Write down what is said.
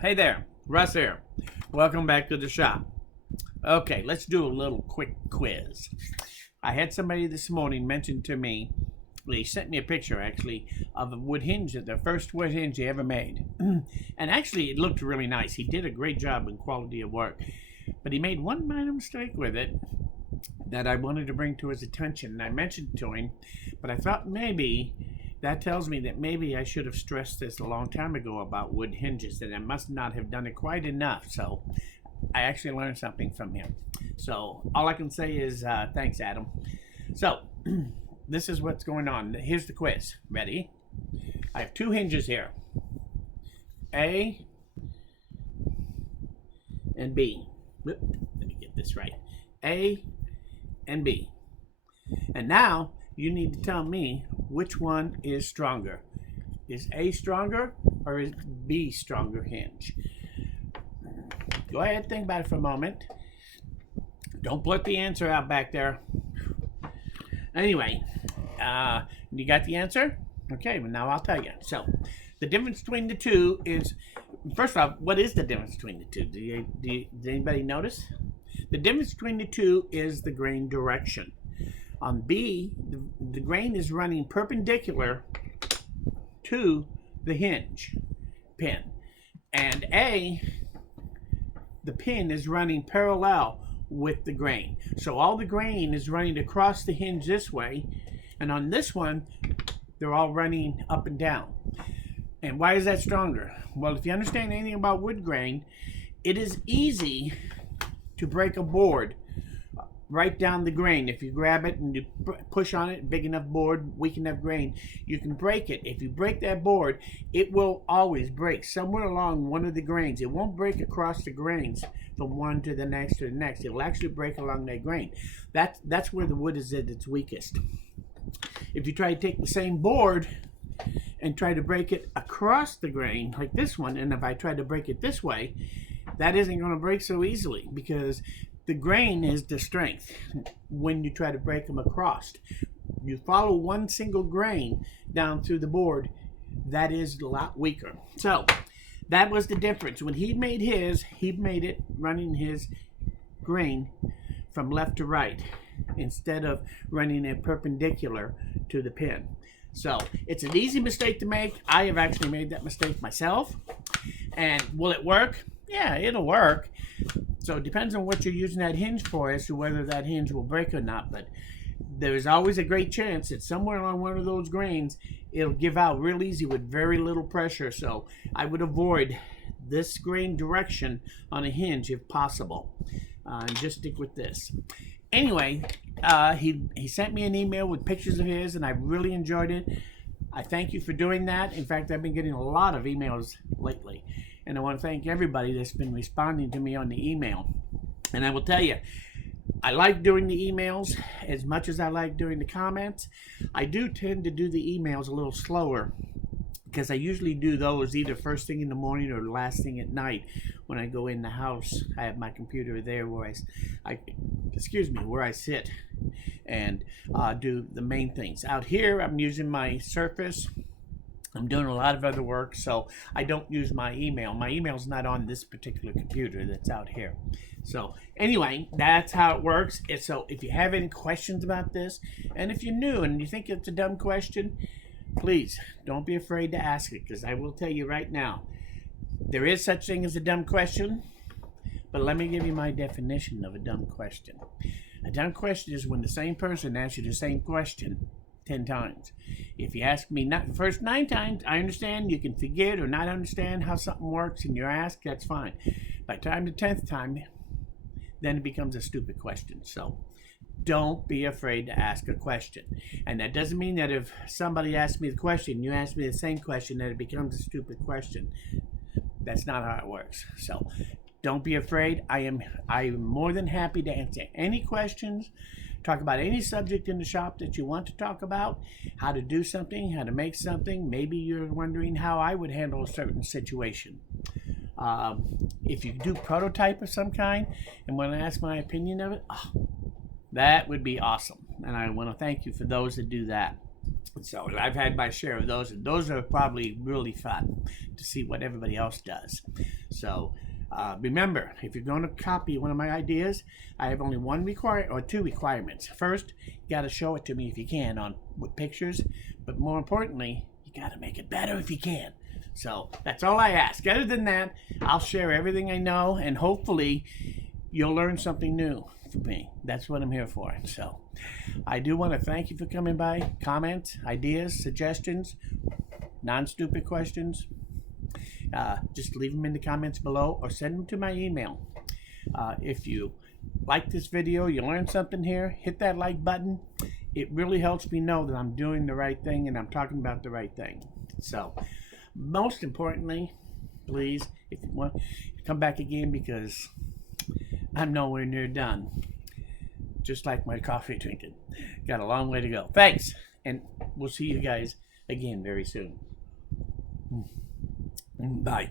Hey there, Russ here. Welcome back to the shop. Okay, let's do a little quick quiz. I had somebody this morning mention to me, he sent me a picture actually of a wood hinge, the first wood hinge he ever made. And actually, it looked really nice. He did a great job in quality of work. But he made one minor mistake with it that I wanted to bring to his attention. And I mentioned it to him, but I thought maybe that tells me that maybe I should have stressed this a long time ago about wood hinges, that I must not have done it quite enough. So I actually learned something from him. So all I can say is thanks, Adam. So this is what's going on. Here's the quiz. Ready? I have two hinges here, A and B. Let me get this right. A and B. And now you need to tell me which one is stronger. Is A stronger or is B stronger hinge? Go ahead, think about it for a moment. Don't blurt the answer out back there. Anyway, you got the answer? Okay, well now I'll tell you. So, the difference between the two is, first off, what is the difference between the two? Did anybody notice? The difference between the two is the grain direction. On B, the grain is running perpendicular to the hinge pin. And A, the pin is running parallel with the grain. So all the grain is running across the hinge this way, and on this one, they're all running up and down. And why is that stronger? Well, if you understand anything about wood grain, it is easy to break a board right down the grain. If you grab it and you push on it, big enough board, weak enough grain, you can break it. If you break that board, it will always break somewhere along one of the grains. It won't break across the grains from one to the next to the next. It will actually break along that grain. That's where the wood is at its weakest. If you try to take the same board and try to break it across the grain, like this one, and if I try to break it this way, that isn't going to break so easily, because the grain is the strength when you try to break them across. You follow one single grain down through the board, that is a lot weaker. So that was the difference. When he made his, he made it running his grain from left to right instead of running it perpendicular to the pin. So it's an easy mistake to make. I have actually made that mistake myself. And will it work? Yeah, it'll work. So it depends on what you're using that hinge for as to whether that hinge will break or not. But there is always a great chance that somewhere on one of those grains, it'll give out real easy with very little pressure. So I would avoid this grain direction on a hinge if possible. And just stick with this. Anyway, he sent me an email with pictures of his, and I really enjoyed it. I thank you for doing that. In fact, I've been getting a lot of emails lately. And I want to thank everybody that's been responding to me on the email. And I will tell you, I like doing the emails as much as I like doing the comments. I do tend to do the emails a little slower, because I usually do those either first thing in the morning or last thing at night when I go in the house. I have my computer there where where I sit and do the main things. Out here, I'm using my Surface. I'm doing a lot of other work, so I don't use my email. My email's not on this particular computer that's out here. So anyway, that's how it works. So if you have any questions about this, and if you're new and you think it's a dumb question, please don't be afraid to ask it, because I will tell you right now, there is such thing as a dumb question. But let me give you my definition of a dumb question. A dumb question is when the same person asks you the same question 10 times. If you ask me not the first 9 times, I understand you can forget or not understand how something works and you're asked, that's fine. By the time the 10th time, then it becomes a stupid question. So don't be afraid to ask a question. And that doesn't mean that if somebody asks me the question, you ask me the same question, that it becomes a stupid question. That's not how it works. So don't be afraid. I am more than happy to answer any questions. Talk about any subject in the shop that you want to talk about, how to do something, how to make something. Maybe you're wondering how I would handle a certain situation. If you do prototype of some kind and want to ask my opinion of it, that would be awesome. And I want to thank you for those that do that. So I've had my share of those, and those are probably really fun to see what everybody else does. So remember, if you're going to copy one of my ideas, I have only two requirements. First, you got to show it to me if you can with pictures, but more importantly, you got to make it better if you can. So that's all I ask. Other than that, I'll share everything I know, and hopefully you'll learn something new from me. That's what I'm here for. So I do want to thank you for coming by. Comments, ideas, suggestions, non-stupid questions, just leave them in the comments below or send them to my email. If you like this video, you learned something here, hit that like button. It really helps me know that I'm doing the right thing and I'm talking about the right thing. So most importantly, please, if you want, come back again, because I'm nowhere near done. Just like my coffee drinking. Got a long way to go. Thanks. And we'll see you guys again very soon. Bye.